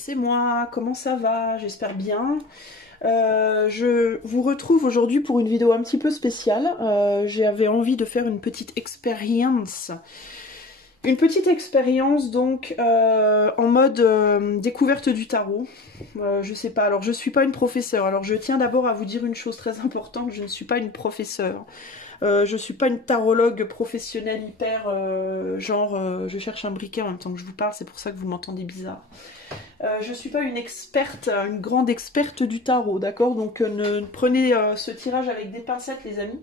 c'est moi, comment ça va? J'espère bien. Je vous retrouve aujourd'hui pour une vidéo un petit peu spéciale. J'avais envie de faire une petite expérience. Une petite expérience donc en mode découverte du tarot. Je sais pas, alors je suis pas une professeure. Alors je tiens d'abord à vous dire une chose très importante, je ne suis pas une professeure. Je suis pas une tarologue professionnelle hyper je cherche un briquet en même temps que je vous parle, c'est pour ça que vous m'entendez bizarre. Je suis pas une experte, une grande experte du tarot, d'accord? Donc ne prenez ce tirage avec des pincettes les amis.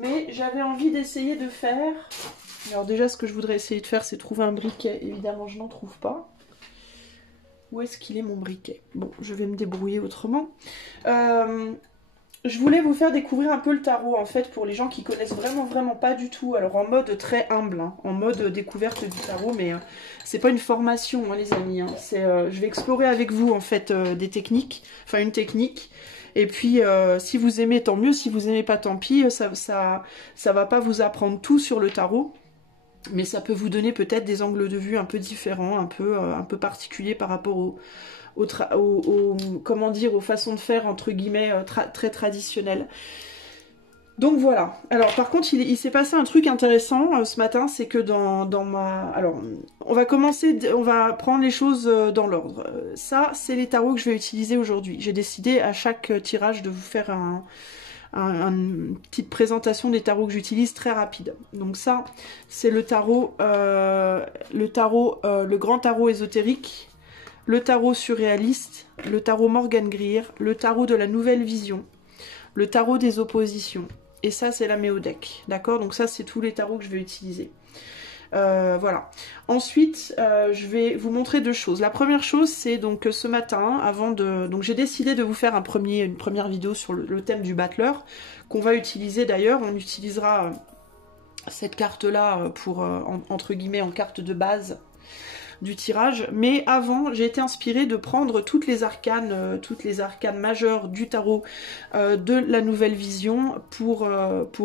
Mais j'avais envie d'essayer de faire... Alors déjà ce que je voudrais essayer de faire c'est trouver un briquet, évidemment je n'en trouve pas. Où est-ce qu'il est mon briquet? Bon, je vais me débrouiller autrement. Je voulais vous faire découvrir un peu le tarot en fait pour les gens qui connaissent vraiment pas du tout. Alors en mode très humble, hein, en mode découverte du tarot, mais c'est pas une formation hein, les amis. Hein, je vais explorer avec vous en fait des techniques, enfin une technique. Et puis si vous aimez tant mieux, si vous aimez pas tant pis, ça va pas vous apprendre tout sur le tarot. Mais ça peut vous donner peut-être des angles de vue un peu différents, un peu particuliers par rapport comment dire, aux façons de faire entre guillemets très traditionnelles. Donc voilà. Alors par contre il s'est passé un truc intéressant ce matin, c'est que dans ma... Alors on va prendre les choses dans l'ordre. Ça c'est les tarots que je vais utiliser aujourd'hui. J'ai décidé à chaque tirage de vous faire une petite présentation des tarots que j'utilise très rapide. Donc ça, c'est le grand tarot ésotérique, le tarot surréaliste, le tarot Morgan Greer, le tarot de la nouvelle vision, le tarot des oppositions. Et ça, c'est la Méodec. D'accord? Donc ça, c'est tous les tarots que je vais utiliser. Voilà. Ensuite, je vais vous montrer deux choses. La première chose, c'est donc ce matin, donc j'ai décidé de vous faire une première vidéo sur le thème du battleur, qu'on va utiliser d'ailleurs. On utilisera cette carte-là pour, entre guillemets, en carte de base du tirage. Mais avant, j'ai été inspirée de prendre toutes les arcanes majeures du tarot de la nouvelle vision pour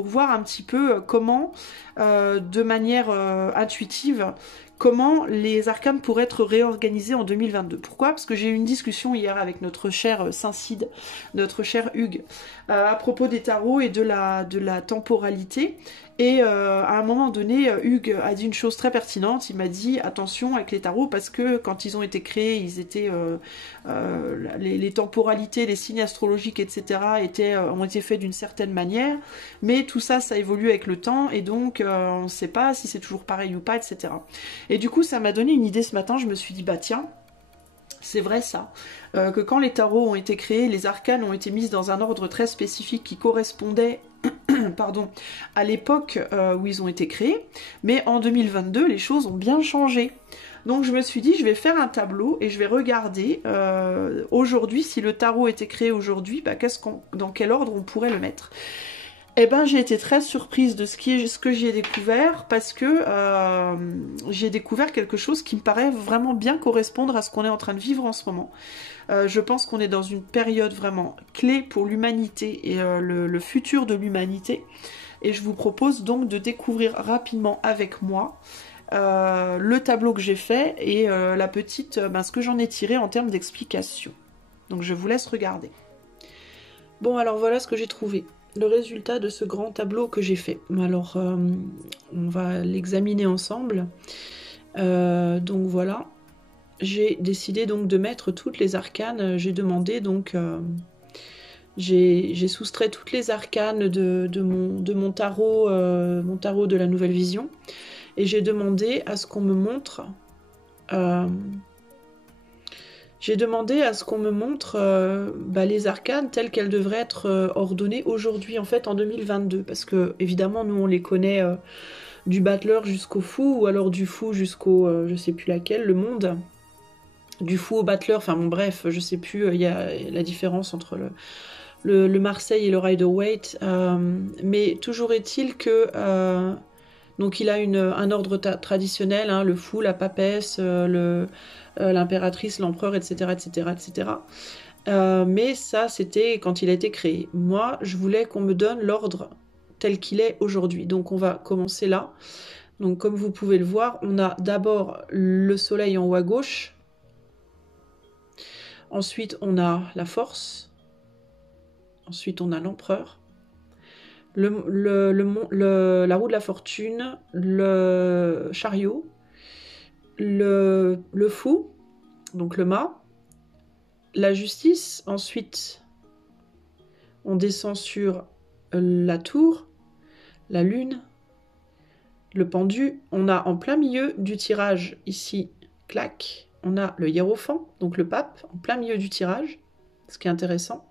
voir un petit peu comment, de manière intuitive, comment les arcanes pourraient être réorganisées en 2022. Pourquoi? Parce que j'ai eu une discussion hier avec notre cher Saint-Cide, notre cher Hugues, à propos des tarots et de la temporalité. Et à un moment donné, Hugues a dit une chose très pertinente. Il m'a dit attention avec les tarots parce que quand ils ont été créés, ils étaient les temporalités, les signes astrologiques, etc. ont été faits d'une certaine manière. Mais tout ça, ça évolue avec le temps et donc on ne sait pas si c'est toujours pareil ou pas, etc. Et du coup, ça m'a donné une idée ce matin. Je me suis dit bah tiens. C'est vrai ça, que quand les tarots ont été créés, les arcanes ont été mises dans un ordre très spécifique qui correspondait pardon, à l'époque où ils ont été créés, mais en 2022, les choses ont bien changé. Donc je me suis dit, je vais faire un tableau et je vais regarder aujourd'hui, si le tarot était créé aujourd'hui, bah, dans quel ordre on pourrait le mettre. Eh ben, j'ai été très surprise de ce que j'ai découvert parce que j'ai découvert quelque chose qui me paraît vraiment bien correspondre à ce qu'on est en train de vivre en ce moment. Je pense qu'on est dans une période vraiment clé pour l'humanité et le futur de l'humanité. Et je vous propose donc de découvrir rapidement avec moi le tableau que j'ai fait et ce que j'en ai tiré en termes d'explication. Donc je vous laisse regarder. Bon, alors voilà ce que j'ai trouvé. Le résultat de ce grand tableau que j'ai fait. Alors, on va l'examiner ensemble. Donc voilà. J'ai décidé donc de mettre toutes les arcanes. J'ai demandé donc... j'ai soustrait toutes les arcanes de mon tarot de la nouvelle vision. Et j'ai demandé à ce qu'on me montre... les arcanes telles qu'elles devraient être ordonnées aujourd'hui, en fait, en 2022. Parce que, évidemment, nous, on les connaît du battleur jusqu'au fou, ou alors du fou jusqu'au, je sais plus laquelle, le monde. Du fou au battleur, enfin bon, bref, je sais plus, il y a la différence entre le Marseille et le Rider-Waite. Mais toujours est-il que... donc il a un ordre traditionnel, hein, le fou, la papesse, l'impératrice, l'empereur, etc., etc., etc. Mais ça, c'était quand il a été créé. Moi, je voulais qu'on me donne l'ordre tel qu'il est aujourd'hui. Donc on va commencer là. Donc comme vous pouvez le voir, on a d'abord le soleil en haut à gauche. Ensuite, on a la force. Ensuite, on a l'empereur. La roue de la fortune, le chariot, le fou, donc le mât, la justice. Ensuite, on descend sur la tour, la lune, le pendu. On a en plein milieu du tirage, ici, clac, on a le hiérophant, donc le pape, en plein milieu du tirage, ce qui est intéressant.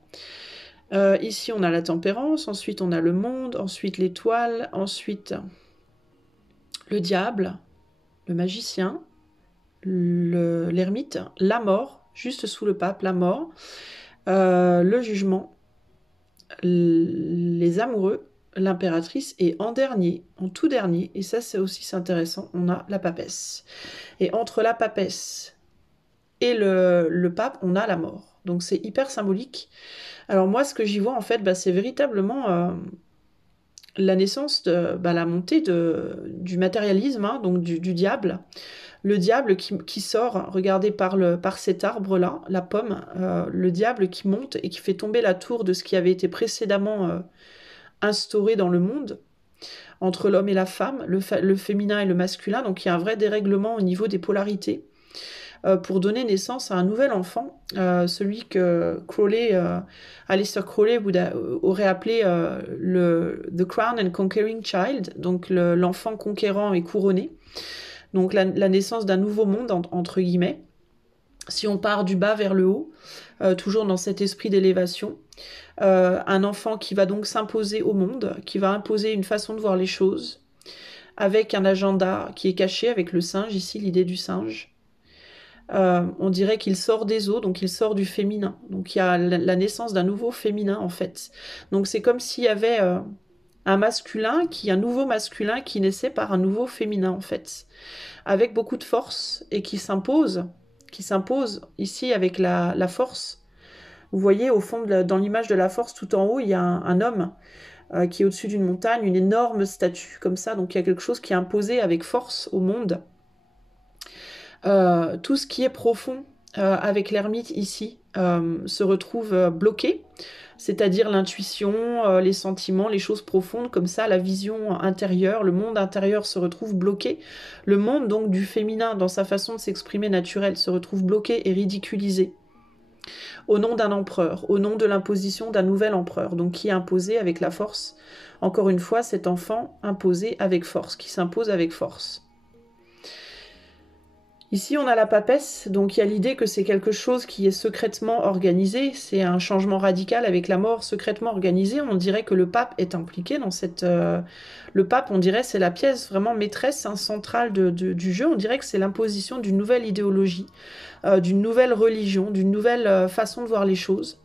Ici, on a la tempérance, ensuite on a le monde, ensuite l'étoile, ensuite le diable, le magicien, l'ermite, la mort, juste sous le pape, la mort, le jugement, les amoureux, l'impératrice, et en dernier, en tout dernier, et ça c'est aussi intéressant, on a la papesse. Et entre la papesse et le pape, on a la mort. Donc c'est hyper symbolique. Alors moi, ce que j'y vois, en fait, c'est véritablement la naissance, la montée du matérialisme, hein, donc du diable. Le diable qui sort, regardez par cet arbre-là, la pomme, le diable qui monte et qui fait tomber la tour de ce qui avait été précédemment instauré dans le monde, entre l'homme et la femme, le féminin et le masculin. Donc il y a un vrai dérèglement au niveau des polarités. Pour donner naissance à un nouvel enfant, celui que Aleister Crowley aurait appelé The Crown and Conquering Child, donc l'enfant conquérant et couronné, donc la naissance d'un nouveau monde, entre guillemets, si on part du bas vers le haut, toujours dans cet esprit d'élévation, un enfant qui va donc s'imposer au monde, qui va imposer une façon de voir les choses, avec un agenda qui est caché, avec le singe, ici l'idée du singe. On dirait qu'il sort des eaux, donc il sort du féminin. Donc il y a la naissance d'un nouveau féminin, en fait. Donc c'est comme s'il y avait un nouveau masculin qui naissait par un nouveau féminin, en fait. Avec beaucoup de force, et qui s'impose ici avec la force. Vous voyez, au fond, dans l'image de la force, tout en haut, il y a un homme qui est au-dessus d'une montagne, une énorme statue, comme ça. Donc il y a quelque chose qui est imposé avec force au monde. Tout ce qui est profond avec l'ermite ici se retrouve bloqué, c'est-à-dire l'intuition, les sentiments, les choses profondes, comme ça, la vision intérieure, le monde intérieur se retrouve bloqué. Le monde donc du féminin, dans sa façon de s'exprimer naturelle, se retrouve bloqué et ridiculisé. Au nom d'un empereur, au nom de l'imposition d'un nouvel empereur, donc qui est imposé avec la force. Encore une fois, cet enfant imposé avec force, qui s'impose avec force. Ici, on a la papesse, donc il y a l'idée que c'est quelque chose qui est secrètement organisé, c'est un changement radical avec la mort secrètement organisée. On dirait que le pape est impliqué dans cette... Le pape, on dirait, c'est la pièce vraiment maîtresse, centrale du jeu. On dirait que c'est l'imposition d'une nouvelle idéologie, d'une nouvelle religion, d'une nouvelle façon de voir les choses,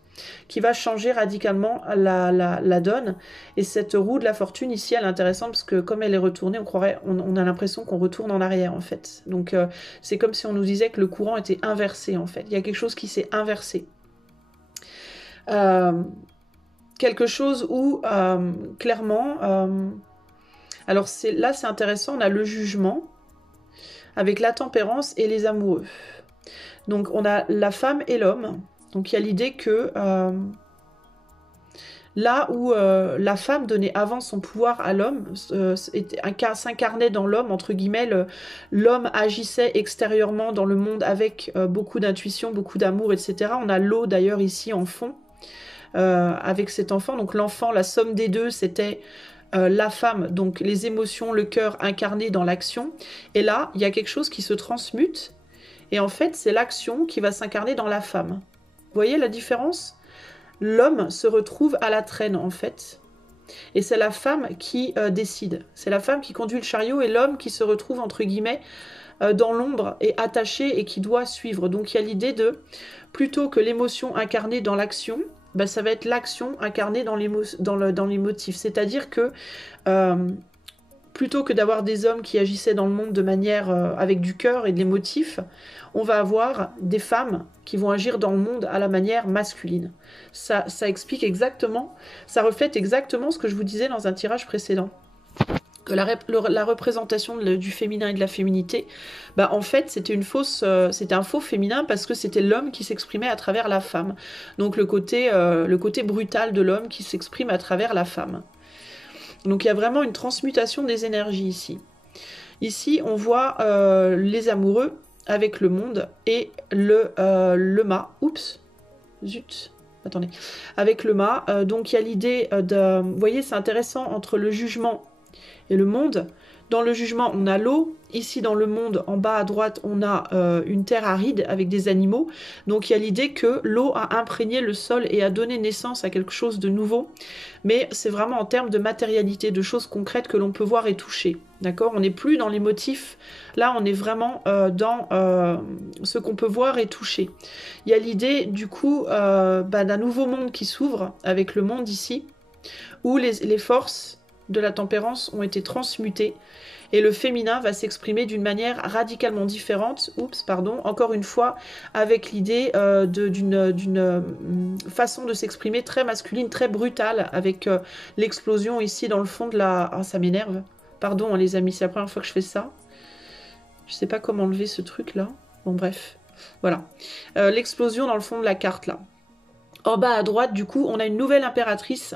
qui va changer radicalement la donne. Et cette roue de la fortune ici, elle est intéressante parce que comme elle est retournée, on a l'impression qu'on retourne en arrière en fait. Donc c'est comme si on nous disait que le courant était inversé en fait. Il y a quelque chose qui s'est inversé. Quelque chose où clairement... alors là c'est intéressant, on a le jugement avec la tempérance et les amoureux. Donc on a la femme et l'homme. Donc il y a l'idée que là où la femme donnait avant son pouvoir à l'homme, s'incarnait dans l'homme, entre guillemets, l'homme agissait extérieurement dans le monde avec beaucoup d'intuition, beaucoup d'amour, etc. On a l'eau d'ailleurs ici en fond, avec cet enfant. Donc l'enfant, la somme des deux, c'était la femme, donc les émotions, le cœur incarné dans l'action. Et là, il y a quelque chose qui se transmute, et en fait, c'est l'action qui va s'incarner dans la femme. Vous voyez la différence? L'homme se retrouve à la traîne, en fait. Et c'est la femme qui décide. C'est la femme qui conduit le chariot et l'homme qui se retrouve, entre guillemets, dans l'ombre et attaché et qui doit suivre. Donc il y a l'idée de, plutôt que l'émotion incarnée dans l'action, ça va être l'action incarnée dans l'émotif. C'est-à-dire que... plutôt que d'avoir des hommes qui agissaient dans le monde de manière avec du cœur et de l'émotif, on va avoir des femmes qui vont agir dans le monde à la manière masculine. Ça explique exactement, ça reflète exactement ce que je vous disais dans un tirage précédent. que la représentation du féminin et de la féminité, bah en fait c'était c'était un faux féminin parce que c'était l'homme qui s'exprimait à travers la femme. Donc le côté brutal de l'homme qui s'exprime à travers la femme. Donc il y a vraiment une transmutation des énergies ici. Ici on voit les amoureux avec le monde et le mât. Oups, zut. Attendez. Avec le mât. Donc il y a l'idée de... Vous voyez, c'est intéressant entre le jugement et le monde. Dans le jugement, on a l'eau. Ici, dans le monde, en bas à droite, on a une terre aride avec des animaux. Donc, il y a l'idée que l'eau a imprégné le sol et a donné naissance à quelque chose de nouveau. Mais c'est vraiment en termes de matérialité, de choses concrètes que l'on peut voir et toucher. D'accord? On n'est plus dans les motifs. Là, on est vraiment dans ce qu'on peut voir et toucher. Il y a l'idée, du coup, d'un nouveau monde qui s'ouvre avec le monde ici, où les forces de la tempérance ont été transmutées et le féminin va s'exprimer d'une manière radicalement différente, encore une fois, avec l'idée d'une façon de s'exprimer très masculine, très brutale, avec l'explosion ici dans le fond de la... Ah, ça m'énerve. Pardon, les amis, c'est la première fois que je fais ça. Je sais pas comment enlever ce truc-là. Bon, bref. Voilà. L'explosion dans le fond de la carte, là. En bas à droite, du coup, on a une nouvelle impératrice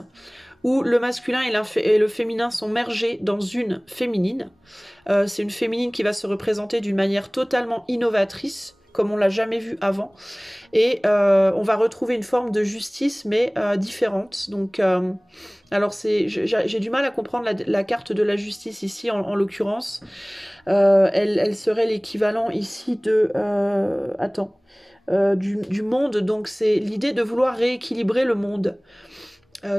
où le masculin et le féminin sont mergés dans une féminine. C'est une féminine qui va se représenter d'une manière totalement innovatrice, comme on l'a jamais vu avant. Et on va retrouver une forme de justice, mais différente. Donc, alors j'ai du mal à comprendre la carte de la justice ici, en l'occurrence. Elle serait l'équivalent ici de... du monde. Donc c'est l'idée de vouloir rééquilibrer le monde.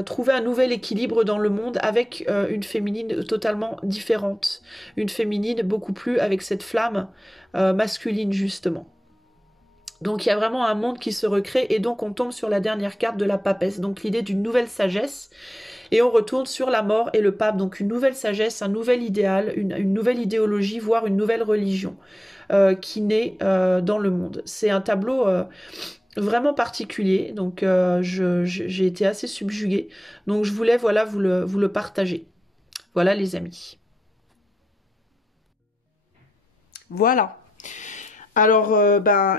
Trouver un nouvel équilibre dans le monde avec une féminine totalement différente. Une féminine beaucoup plus avec cette flamme masculine, justement. Donc il y a vraiment un monde qui se recrée et donc on tombe sur la dernière carte de la papesse. Donc l'idée d'une nouvelle sagesse. Et on retourne sur la mort et le pape. Donc une nouvelle sagesse, un nouvel idéal, une nouvelle idéologie, voire une nouvelle religion qui naît dans le monde. C'est un tableau... vraiment particulier, donc j'ai été assez subjuguée. Donc je voulais, voilà, vous le partager. Voilà les amis. Voilà. Alors,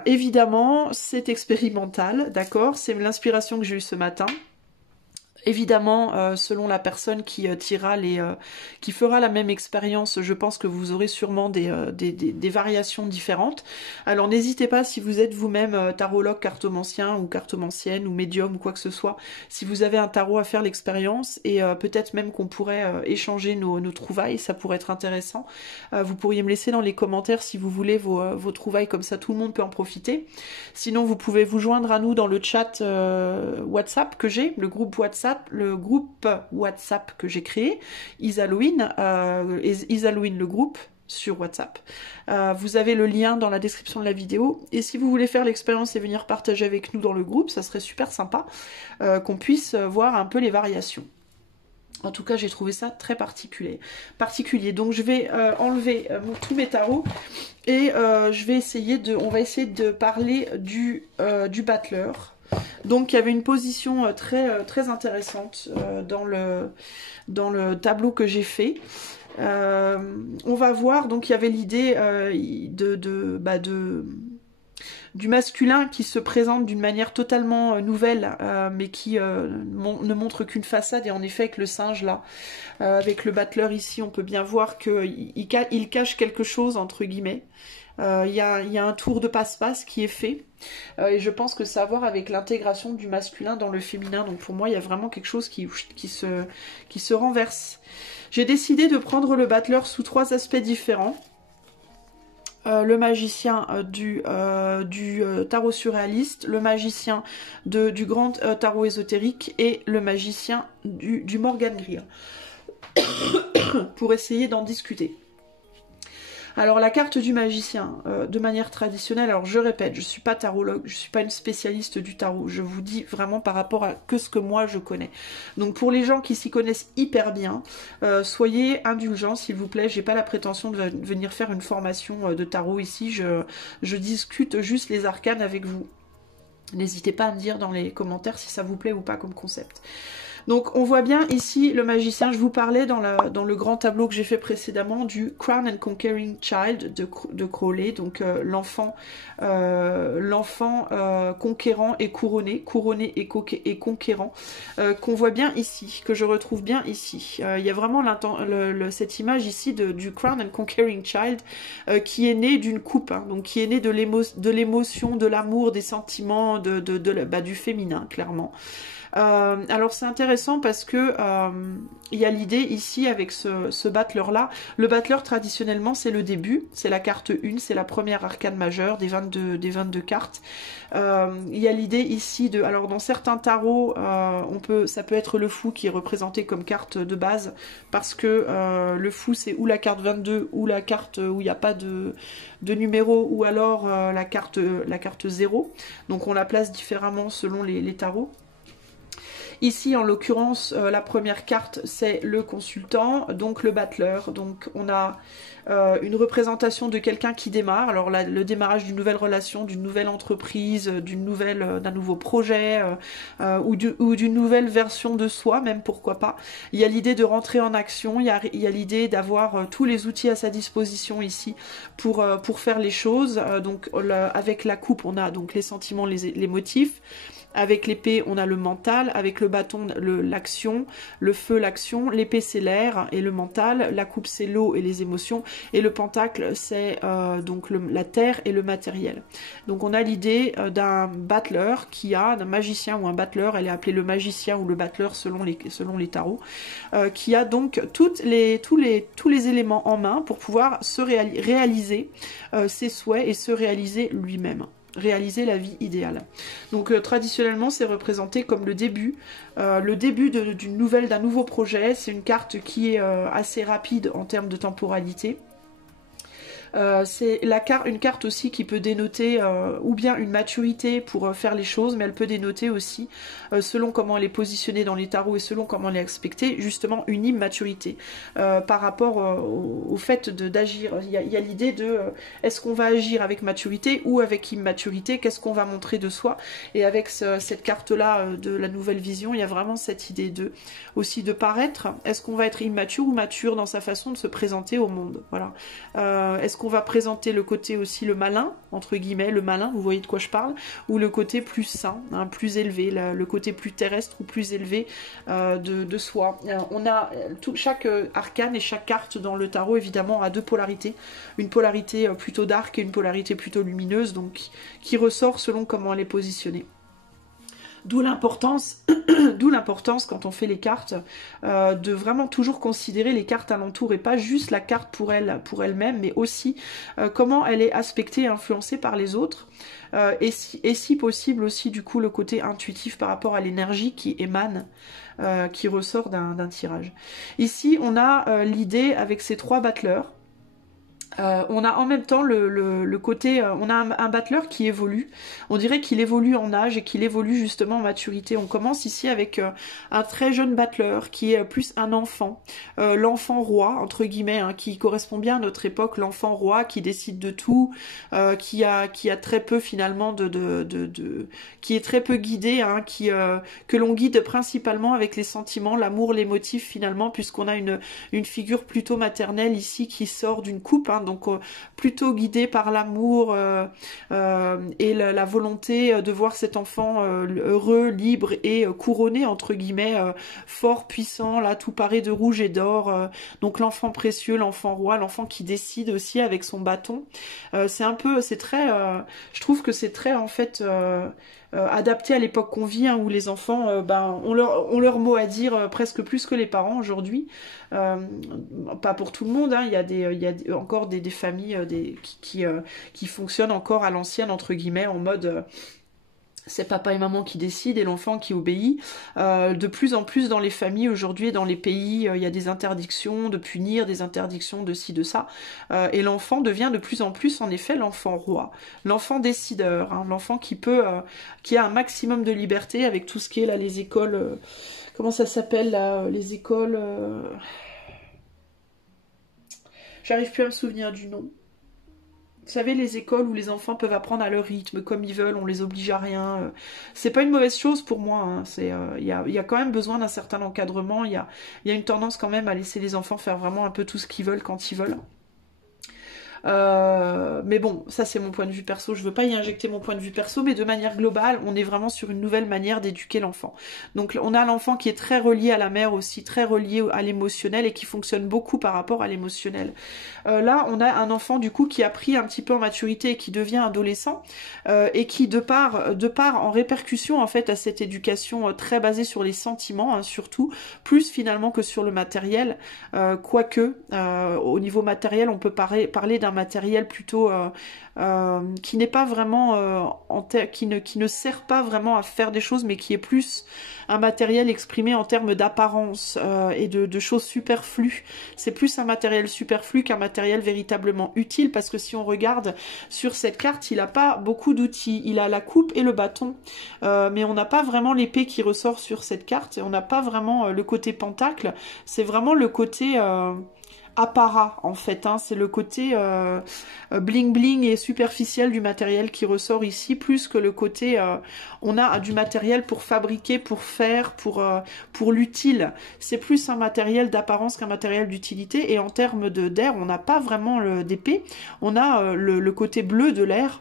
évidemment, c'est expérimental, d'accord? C'est l'inspiration que j'ai eue ce matin. Évidemment, selon la personne qui qui fera la même expérience, je pense que vous aurez sûrement des variations différentes. Alors n'hésitez pas, si vous êtes vous-même tarologue, cartomancien ou cartomancienne ou médium ou quoi que ce soit, si vous avez un tarot à faire l'expérience et peut-être même qu'on pourrait échanger nos trouvailles, ça pourrait être intéressant. Vous pourriez me laisser dans les commentaires si vous voulez vos trouvailles, comme ça tout le monde peut en profiter. Sinon vous pouvez vous joindre à nous dans le chat WhatsApp que j'ai, le groupe WhatsApp que j'ai créé, Isaloïne, le groupe sur WhatsApp. Vous avez le lien dans la description de la vidéo. Et si vous voulez faire l'expérience et venir partager avec nous dans le groupe, ça serait super sympa qu'on puisse voir un peu les variations. En tout cas, j'ai trouvé ça très particulier. Donc, je vais enlever tous mes tarots et on va essayer de parler du battleur. Donc il y avait une position très intéressante dans le tableau que j'ai fait. On va voir, donc il y avait l'idée du masculin qui se présente d'une manière totalement nouvelle, mais qui ne montre qu'une façade. Et en effet, avec le singe là, avec le battleur ici, on peut bien voir qu'il cache quelque chose, entre guillemets. Il y a un tour de passe-passe qui est fait. Et je pense que ça a à voir avec l'intégration du masculin dans le féminin. Donc pour moi, il y a vraiment quelque chose qui se renverse. J'ai décidé de prendre le battleur sous 3 aspects différents. Le magicien du tarot surréaliste, le magicien du grand tarot ésotérique et le magicien du Morgan Greer. Pour essayer d'en discuter. Alors la carte du magicien, de manière traditionnelle, alors je répète, je ne suis pas tarologue, je ne suis pas une spécialiste du tarot, je vous dis vraiment par rapport à ce que moi je connais. Donc pour les gens qui s'y connaissent hyper bien, soyez indulgents s'il vous plaît, j'ai pas la prétention de venir faire une formation de tarot ici, je discute juste les arcanes avec vous. N'hésitez pas à me dire dans les commentaires si ça vous plaît ou pas comme concept. Donc on voit bien ici le magicien, je vous parlais dans le grand tableau que j'ai fait précédemment du Crown and Conquering Child de Crowley, donc l'enfant conquérant et couronné et conquérant, qu'on voit bien ici, que je retrouve bien ici. Il y a vraiment cette image ici du Crown and Conquering Child qui est né d'une coupe, hein, donc qui est né de l'émotion, de l'amour, des sentiments, du féminin, clairement. Alors c'est intéressant parce que il y a l'idée ici avec ce battleur là. Le battleur traditionnellement c'est le début, c'est la carte 1, c'est la première arcane majeure des 22 cartes. Il y a l'idée ici de, alors dans certains tarots ça peut être le fou qui est représenté comme carte de base parce que le fou c'est ou la carte 22 ou la carte où il n'y a pas de numéro ou alors la carte 0. Donc on la place différemment selon les tarots. Ici, en l'occurrence, la première carte, c'est le consultant, donc le battleur. Donc, on a une représentation de quelqu'un qui démarre. Alors, là, le démarrage d'une nouvelle relation, d'une nouvelle entreprise, d'un nouveau projet ou d'une nouvelle version de soi, même, pourquoi pas. Il y a l'idée de rentrer en action. Il y a l'idée d'avoir tous les outils à sa disposition ici pour faire les choses. Donc, avec la coupe, on a donc les sentiments, les motifs. Avec l'épée, on a le mental. Avec le bâton, l'action. Le feu, l'action. L'épée, c'est l'air et le mental. La coupe, c'est l'eau et les émotions. Et le pentacle, c'est donc la terre et le matériel. Donc, on a l'idée d'un battleur d'un magicien ou un battleur. Elle est appelée le magicien ou le battleur selon les tarots. Qui a donc tous les éléments en main pour pouvoir réaliser ses souhaits et se réaliser lui-même. Réaliser la vie idéale. Donc traditionnellement c'est représenté comme le début d'un nouveau projet. C'est une carte qui est assez rapide en termes de temporalité. C'est une carte aussi qui peut dénoter ou bien une maturité pour faire les choses, mais elle peut dénoter aussi, selon comment elle est positionnée dans les tarots et selon comment elle est aspectée, justement une immaturité par rapport au fait d'agir. Il y a l'idée de est-ce qu'on va agir avec maturité ou avec immaturité, qu'est-ce qu'on va montrer de soi. Et avec cette carte-là de la nouvelle vision, il y a vraiment cette idée aussi de paraître. Est-ce qu'on va être immature ou mature dans sa façon de se présenter au monde? Voilà. Est-ce qu'on va présenter le côté aussi le malin, entre guillemets, le malin, vous voyez de quoi je parle, ou le côté plus sain, hein, plus élevé, le côté plus terrestre ou plus élevé de soi. On a chaque arcane et chaque carte dans le tarot évidemment a deux polarités, une polarité plutôt dark et une polarité plutôt lumineuse, donc qui ressort selon comment elle est positionnée. D'où l'importance quand on fait les cartes de vraiment toujours considérer les cartes alentour et pas juste la carte pour elle-même, mais aussi comment elle est aspectée et influencée par les autres et si possible aussi du coup le côté intuitif par rapport à l'énergie qui émane, qui ressort d'un tirage. Ici on a l'idée avec ces trois battleurs. On a en même temps le côté, on a un battleur qui évolue, on dirait qu'il évolue en âge et qu'il évolue justement en maturité. On commence ici avec un très jeune battleur qui est plus un enfant, l'enfant roi entre guillemets, hein, qui correspond bien à notre époque, l'enfant roi qui décide de tout, qui a très peu finalement qui est très peu guidé, hein, que l'on guide principalement avec les sentiments, l'amour, les motifs finalement, puisqu'on a une figure plutôt maternelle ici qui sort d'une coupe, hein, donc plutôt guidé par l'amour et la volonté de voir cet enfant heureux, libre et couronné entre guillemets, fort, puissant, là tout paré de rouge et d'or, donc l'enfant précieux, l'enfant roi, l'enfant qui décide aussi avec son bâton. Je trouve que c'est très en fait adapté à l'époque qu'on vit, hein, où les enfants ont leur mot à dire presque plus que les parents aujourd'hui. Pas pour tout le monde, hein. Il y a encore des familles qui fonctionnent encore à l'ancienne entre guillemets, en mode c'est papa et maman qui décident et l'enfant qui obéit. De plus en plus dans les familles aujourd'hui et dans les pays, il y a des interdictions de punir, des interdictions de ci, de ça. Et l'enfant devient de plus en plus en effet l'enfant roi, l'enfant décideur, hein, l'enfant qui a un maximum de liberté avec tout ce qui est là les écoles, comment ça s'appelle là, les écoles... J'arrive plus à me souvenir du nom. savez, les écoles où les enfants peuvent apprendre à leur rythme, comme ils veulent, on les oblige à rien. C'est pas une mauvaise chose pour moi. Hein. Il y a quand même besoin d'un certain encadrement. Il y a une tendance quand même à laisser les enfants faire vraiment un peu tout ce qu'ils veulent quand ils veulent. Mais bon, ça c'est mon point de vue perso, je veux pas y injecter mon point de vue perso, mais de manière globale, on est vraiment sur une nouvelle manière d'éduquer l'enfant. Donc on a l'enfant qui est très relié à la mère aussi, très relié à l'émotionnel et qui fonctionne beaucoup par rapport à l'émotionnel. Là, on a un enfant du coup qui a pris un petit peu en maturité et qui devient adolescent et qui de part en répercussion en fait à cette éducation très basée sur les sentiments, hein, surtout, plus finalement que sur le matériel, quoique au niveau matériel, on peut parler d'un matériel plutôt qui n'est pas vraiment qui ne sert pas vraiment à faire des choses, mais qui est plus un matériel exprimé en termes d'apparence et de choses superflues. C'est plus un matériel superflu qu'un matériel véritablement utile, parce que si on regarde sur cette carte, il n'a pas beaucoup d'outils. Il a la coupe et le bâton, mais on n'a pas vraiment l'épée qui ressort sur cette carte, et on n'a pas vraiment le côté pentacle. C'est vraiment le côté apparat en fait, hein. C'est le côté bling bling et superficiel du matériel qui ressort ici, plus que le côté on a du matériel pour fabriquer, pour faire, pour l'utile. C'est plus un matériel d'apparence qu'un matériel d'utilité, et en termes d'air, on n'a pas vraiment d'épée, on a le côté bleu de l'air.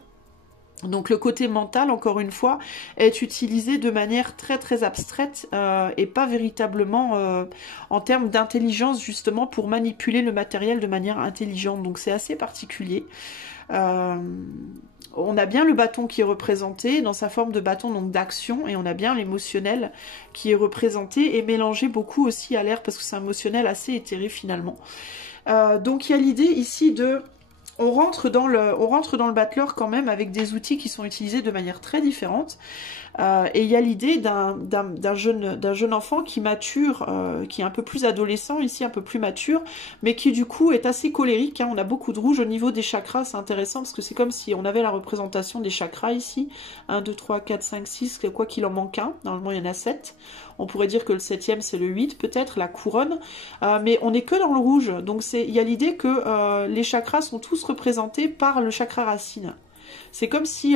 Donc le côté mental, encore une fois, est utilisé de manière très très abstraite et pas véritablement en termes d'intelligence, justement, pour manipuler le matériel de manière intelligente. Donc c'est assez particulier. On a bien le bâton qui est représenté dans sa forme de bâton, donc d'action, et on a bien l'émotionnel qui est représenté et mélangé beaucoup aussi à l'air, parce que c'est un émotionnel assez éthéré finalement. Donc il y a l'idée ici de... On rentre dans le battleur quand même avec des outils qui sont utilisés de manière très différente. Et il y a l'idée d'un jeune enfant qui mature, qui est un peu plus adolescent, ici un peu plus mature, mais qui du coup est assez colérique, hein. On a beaucoup de rouge au niveau des chakras, c'est intéressant parce que c'est comme si on avait la représentation des chakras ici. 1, 2, 3, 4, 5, 6, quoi qu'il en manque un. Normalement il y en a 7. On pourrait dire que le 7e c'est le 8 peut-être, la couronne. Mais on n'est que dans le rouge. Donc il y a l'idée que les chakras sont tous représentés par le chakra racine. C'est comme si...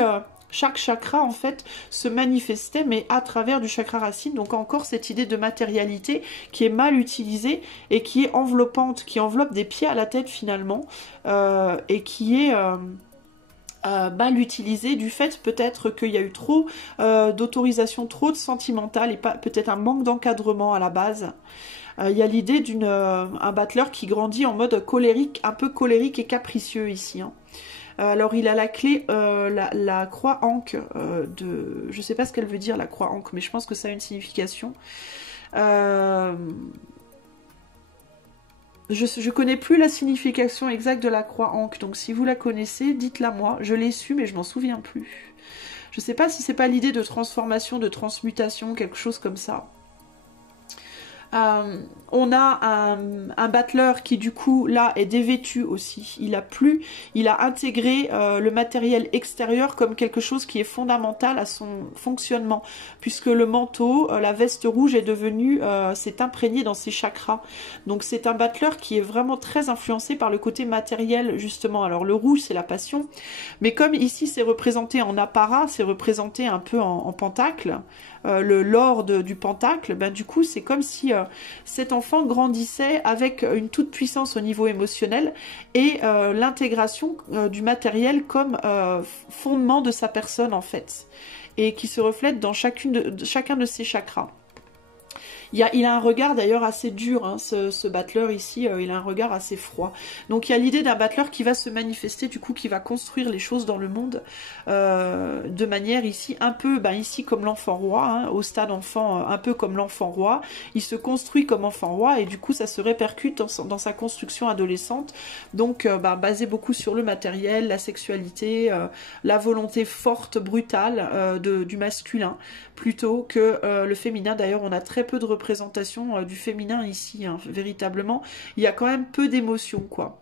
chaque chakra, en fait, se manifestait, mais à travers du chakra racine. Donc encore cette idée de matérialité qui est mal utilisée et qui est enveloppante, qui enveloppe des pieds à la tête finalement, et qui est... mal utilisé du fait peut-être qu'il y a eu trop d'autorisation, trop de sentimental et peut-être un manque d'encadrement à la base. Il y a l'idée d'un battleur qui grandit en mode colérique, un peu colérique et capricieux ici, hein. Alors il a la clé, la croix ankh de... Je sais pas ce qu'elle veut dire la croix ankh, mais je pense que ça a une signification. Je connais plus la signification exacte de la croix ankh, donc si vous la connaissez, dites-la moi. Je l'ai su, mais je m'en souviens plus. Je sais pas si c'est pas l'idée de transformation, de transmutation, quelque chose comme ça. On a un battleur qui du coup là est dévêtu aussi. Il a intégré le matériel extérieur comme quelque chose qui est fondamental à son fonctionnement, puisque le manteau, la veste rouge est devenue, s'est imprégné dans ses chakras. Donc c'est un battleur qui est vraiment très influencé par le côté matériel justement. Alors le rouge c'est la passion, mais comme ici c'est représenté en apparat, c'est représenté un peu en pentacle. Le lord du pentacle, ben du coup c'est comme si cet enfant grandissait avec une toute puissance au niveau émotionnel et l'intégration du matériel comme fondement de sa personne en fait, et qui se reflète dans chacun de ses chakras. Il a un regard d'ailleurs assez dur, hein, ce battleur ici, il a un regard assez froid. Donc il y a l'idée d'un battleur qui va se manifester, du coup qui va construire les choses dans le monde de manière ici un peu, ici comme l'enfant roi, hein, au stade enfant, un peu comme l'enfant roi. Il se construit comme enfant roi et du coup ça se répercute dans sa construction adolescente. Donc basé beaucoup sur le matériel, la sexualité, la volonté forte, brutale du masculin, plutôt que le féminin. D'ailleurs on a très peu de représentations représentation du féminin ici, hein, véritablement. Il y a quand même peu d'émotions, quoi.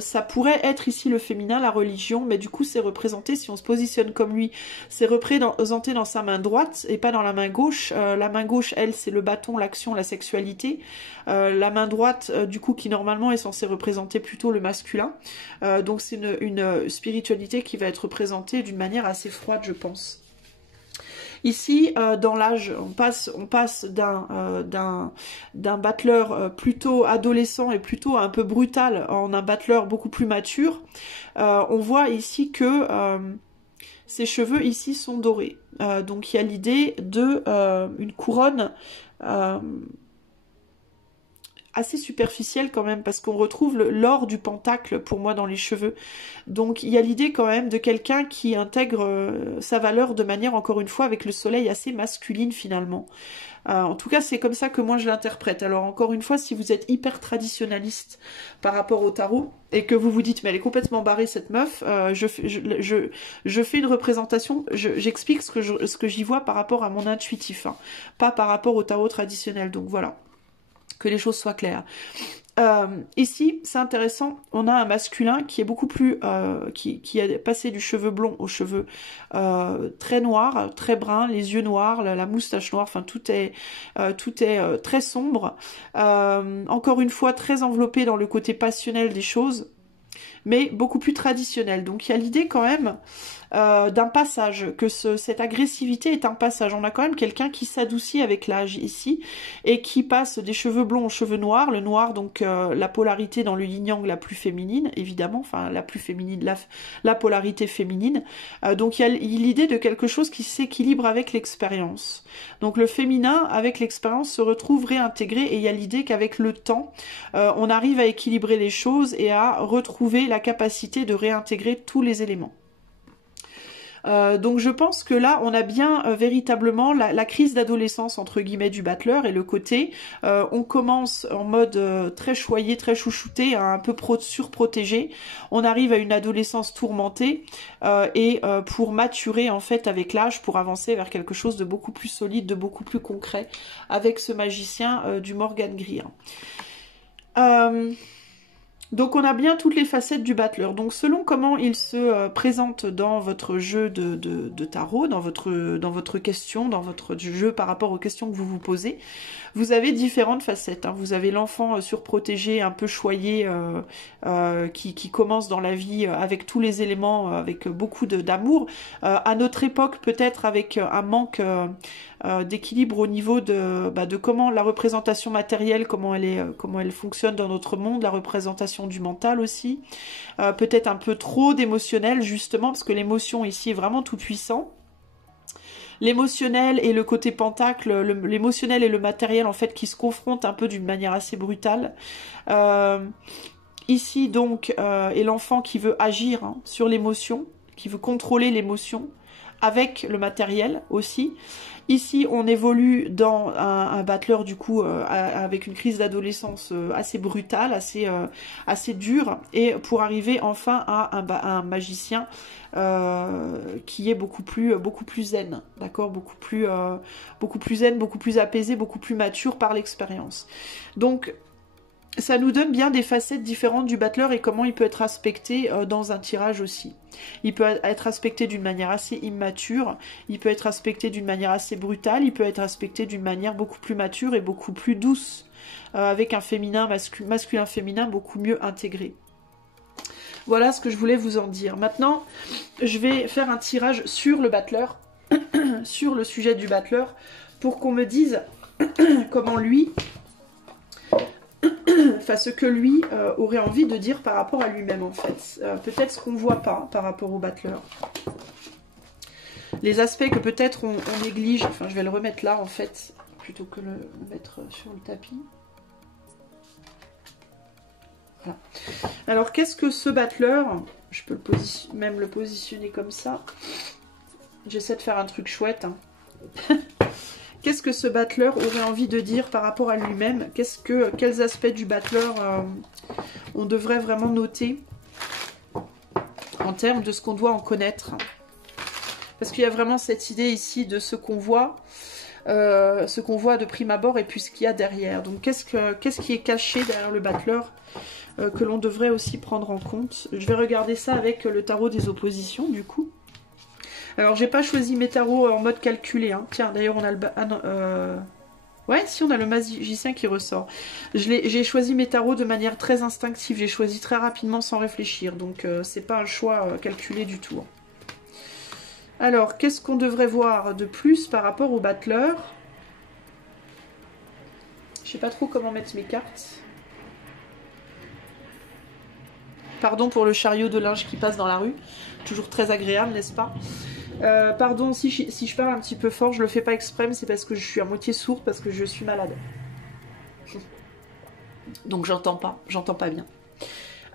Ça pourrait être ici le féminin, la religion, mais du coup c'est représenté, si on se positionne comme lui, c'est représenté dans sa main droite et pas dans la main gauche. La main gauche, elle, c'est le bâton, l'action, la sexualité. La main droite, du coup, qui normalement est censée représenter plutôt le masculin. Donc c'est une spiritualité qui va être représentée d'une manière assez froide, je pense. Ici, dans l'âge, on passe d'un battleur plutôt adolescent et plutôt un peu brutal en un battleur beaucoup plus mature. On voit ici que ses cheveux ici sont dorés. Donc il y a l'idée de une couronne assez superficielle quand même, parce qu'on retrouve l'or du pentacle pour moi dans les cheveux. Donc il y a l'idée quand même de quelqu'un qui intègre sa valeur de manière, encore une fois, avec le soleil assez masculine finalement. En tout cas, c'est comme ça que moi je l'interprète. Alors encore une fois, si vous êtes hyper traditionnaliste par rapport au tarot, et que vous vous dites, mais elle est complètement barrée cette meuf, je fais une représentation, j'explique ce que j'y vois par rapport à mon intuitif, hein, pas par rapport au tarot traditionnel. Donc voilà, que les choses soient claires. Ici, c'est intéressant, on a un masculin qui est beaucoup plus, qui a passé du cheveu blond aux cheveux très noirs, très bruns, les yeux noirs, la moustache noire, enfin tout est très sombre. Encore une fois, très enveloppé dans le côté passionnel des choses, mais beaucoup plus traditionnel. Donc il y a l'idée quand même d'un passage, que cette agressivité est un passage. On a quand même quelqu'un qui s'adoucit avec l'âge ici, et qui passe des cheveux blonds aux cheveux noirs. Le noir, donc la polarité dans le yin-yang la plus féminine, évidemment, enfin la plus féminine, la polarité féminine. Donc il y a l'idée de quelque chose qui s'équilibre avec l'expérience. Donc le féminin, avec l'expérience, se retrouve réintégré, et il y a l'idée qu'avec le temps, on arrive à équilibrer les choses et à retrouver la capacité de réintégrer tous les éléments. Donc je pense que là on a bien véritablement la crise d'adolescence entre guillemets du battleur, et le côté on commence en mode très choyé, très chouchouté, un peu surprotégé, on arrive à une adolescence tourmentée et pour maturer en fait avec l'âge, pour avancer vers quelque chose de beaucoup plus solide, de beaucoup plus concret avec ce magicien du Morgan Greer. Donc on a bien toutes les facettes du battleur. Donc selon comment il se présente dans votre jeu de tarot, dans votre question, dans votre jeu par rapport aux questions que vous vous posez, vous avez différentes facettes, hein. Vous avez l'enfant surprotégé, un peu choyé, qui commence dans la vie avec tous les éléments, avec beaucoup d'amour. À notre époque, peut-être avec un manque d'équilibre au niveau de comment la représentation matérielle, comment elle fonctionne dans notre monde, la représentation du mental aussi. Peut-être un peu trop d'émotionnel, justement, parce que l'émotion ici est vraiment tout puissant. L'émotionnel et le côté pentacle, l'émotionnel et le matériel en fait qui se confrontent un peu d'une manière assez brutale. Ici donc est l'enfant qui veut agir sur l'émotion, qui veut contrôler l'émotion avec le matériel aussi. Ici, on évolue dans un battleur du coup avec une crise d'adolescence assez brutale, assez dure, et pour arriver enfin à un magicien qui est beaucoup plus zen, d'accord, beaucoup plus zen, beaucoup plus apaisé, beaucoup plus mature par l'expérience. Donc ça nous donne bien des facettes différentes du battleur et comment il peut être aspecté dans un tirage aussi. Il peut être aspecté d'une manière assez immature, il peut être aspecté d'une manière assez brutale, il peut être aspecté d'une manière beaucoup plus mature et beaucoup plus douce, avec un féminin, masculin-féminin beaucoup mieux intégré. Voilà ce que je voulais vous en dire. Maintenant, je vais faire un tirage sur le battleur, sur le sujet du battleur, pour qu'on me dise comment lui... enfin ce que lui aurait envie de dire par rapport à lui-même en fait. Peut-être ce qu'on ne voit pas par rapport au battleur. Les aspects que peut-être on néglige, enfin je vais le remettre là en fait, plutôt que le mettre sur le tapis. Voilà. Alors qu'est-ce que ce battleur, je peux même le positionner comme ça. J'essaie de faire un truc chouette. Hein. Qu'est-ce que ce battleur aurait envie de dire par rapport à lui-même? Quels aspects du battleur on devrait vraiment noter en termes de ce qu'on doit en connaître? Parce qu'il y a vraiment cette idée ici de ce qu'on voit. ce qu'on voit de prime abord et puis ce qu'il y a derrière. Donc qu'est-ce qui est caché derrière le battleur que l'on devrait aussi prendre en compte? Je vais regarder ça avec le tarot des oppositions du coup. Alors j'ai pas choisi mes tarots en mode calculé, hein. Tiens d'ailleurs on a le... Ah non, ouais, si, on a le magicien qui ressort. J'ai choisi mes tarots de manière très instinctive. J'ai choisi très rapidement sans réfléchir. Donc, c'est pas un choix calculé du tout. Alors, qu'est-ce qu'on devrait voir de plus par rapport au battleur? Je sais pas trop comment mettre mes cartes. Pardon pour le chariot de linge qui passe dans la rue. Toujours très agréable, n'est-ce pas? Pardon si je parle un petit peu fort, je le fais pas exprès, mais c'est parce que je suis à moitié sourde, parce que je suis malade. Donc j'entends pas bien.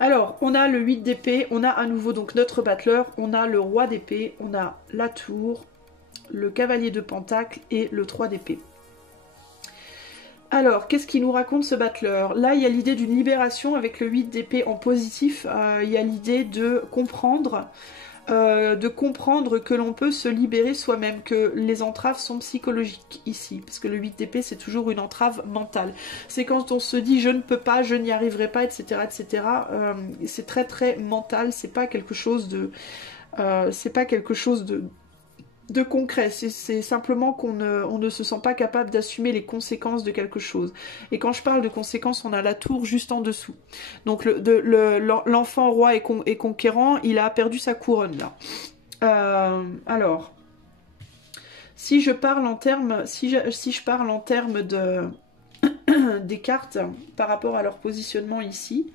Alors, on a le 8 d'épée, on a à nouveau donc notre battleur, on a le roi d'épée, on a la tour, le cavalier de pentacle et le 3 d'épée. Alors, qu'est-ce qu'il nous raconte ce battleur? Là, il y a l'idée d'une libération avec le 8 d'épée en positif, il y a l'idée de comprendre que l'on peut se libérer soi-même, que les entraves sont psychologiques ici, parce que le 8 d'épée c'est toujours une entrave mentale. C'est quand on se dit je ne peux pas, je n'y arriverai pas, etc. etc. C'est très très mental, c'est pas quelque chose de concret, c'est simplement qu'on ne se sent pas capable d'assumer les conséquences de quelque chose. Et quand je parle de conséquences, on a la tour juste en dessous. Donc l'enfant roi et conquérant, il a perdu sa couronne là. Alors, si je parle en termes de des cartes par rapport à leur positionnement ici,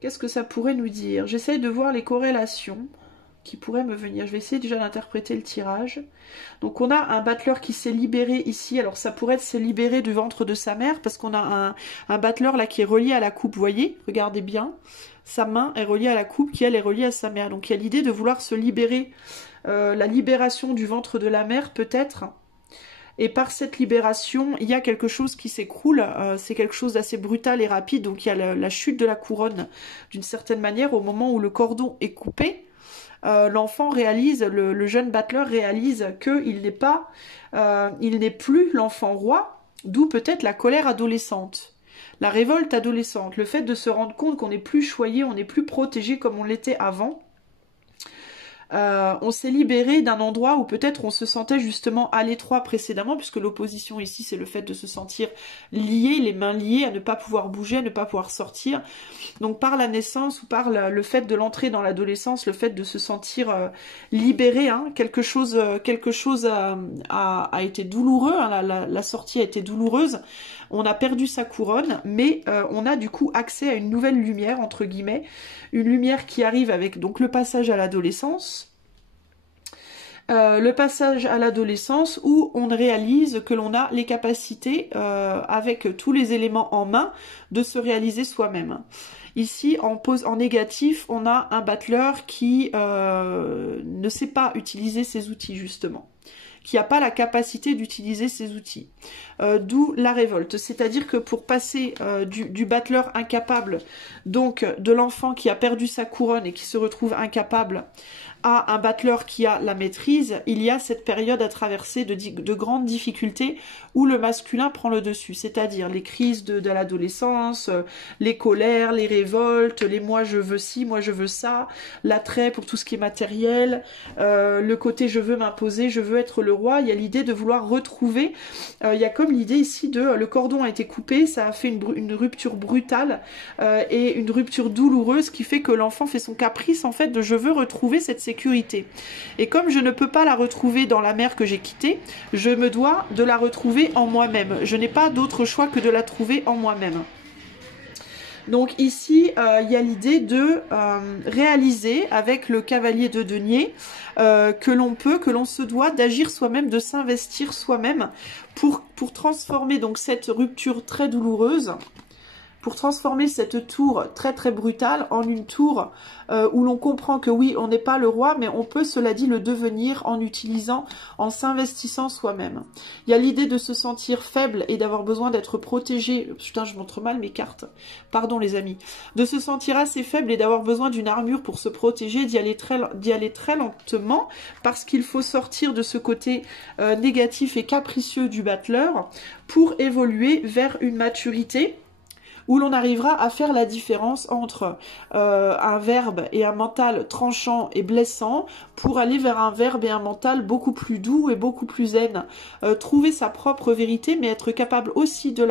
qu'est-ce que ça pourrait nous dire? J'essaye de voir les corrélations qui pourraient me venir. Je vais essayer déjà d'interpréter le tirage. Donc on a un battleur qui s'est libéré ici. Alors ça pourrait être s'est libéré du ventre de sa mère, parce qu'on a un battleur là qui est relié à la coupe. Vous voyez? Regardez bien. Sa main est reliée à la coupe qui elle est reliée à sa mère. Donc il y a l'idée de vouloir se libérer. La libération du ventre de la mère peut-être. Et par cette libération, il y a quelque chose qui s'écroule, c'est quelque chose d'assez brutal et rapide, donc il y a la chute de la couronne d'une certaine manière. Au moment où le cordon est coupé, l'enfant réalise, le jeune battleur réalise qu'il n'est pas, il n'est plus l'enfant roi, d'où peut-être la colère adolescente. La révolte adolescente, le fait de se rendre compte qu'on n'est plus choyé, on n'est plus protégé comme on l'était avant. On s'est libéré d'un endroit où peut-être on se sentait justement à l'étroit précédemment, puisque l'opposition ici c'est le fait de se sentir lié, les mains liées, à ne pas pouvoir bouger, à ne pas pouvoir sortir. Donc par la naissance ou par le fait de l'entrée dans l'adolescence, le fait de se sentir libéré, hein, quelque chose a été douloureux, hein, la sortie a été douloureuse. On a perdu sa couronne, mais on a du coup accès à une nouvelle lumière, entre guillemets, une lumière qui arrive avec donc le passage à l'adolescence. Le passage à l'adolescence où on réalise que l'on a les capacités, avec tous les éléments en main, de se réaliser soi-même. Ici, en négatif, on a un battleur qui ne sait pas utiliser ses outils, justement, qui n'a pas la capacité d'utiliser ses outils. D'où la révolte. C'est-à-dire que pour passer du battleur incapable, donc de l'enfant qui a perdu sa couronne et qui se retrouve incapable, à un battleur qui a la maîtrise, il y a cette période à traverser de grandes difficultés où le masculin prend le dessus, c'est-à-dire les crises de l'adolescence, les colères, les révoltes, les moi je veux ci, moi je veux ça, l'attrait pour tout ce qui est matériel, le côté je veux m'imposer, je veux être le roi. Il y a l'idée de vouloir retrouver, il y a comme l'idée ici de le cordon a été coupé, ça a fait une rupture brutale et une rupture douloureuse qui fait que l'enfant fait son caprice en fait de je veux retrouver cette sécurité. Et comme je ne peux pas la retrouver dans la mer que j'ai quittée, je me dois de la retrouver en moi-même. Je n'ai pas d'autre choix que de la trouver en moi-même. Donc ici, il y a l'idée de réaliser avec le cavalier de denier que l'on se doit d'agir soi-même, de s'investir soi-même pour transformer donc cette rupture très douloureuse, pour transformer cette tour très très brutale en une tour où l'on comprend que oui, on n'est pas le roi, mais on peut, cela dit, le devenir en utilisant, en s'investissant soi-même. Il y a l'idée de se sentir faible et d'avoir besoin d'être protégé. Putain, je montre mal mes cartes. Pardon les amis. De se sentir assez faible et d'avoir besoin d'une armure pour se protéger, d'y aller très lentement, parce qu'il faut sortir de ce côté négatif et capricieux du battleur pour évoluer vers une maturité où l'on arrivera à faire la différence entre un verbe et un mental tranchant et blessant pour aller vers un verbe et un mental beaucoup plus doux et beaucoup plus zen. Trouver sa propre vérité, mais être capable aussi de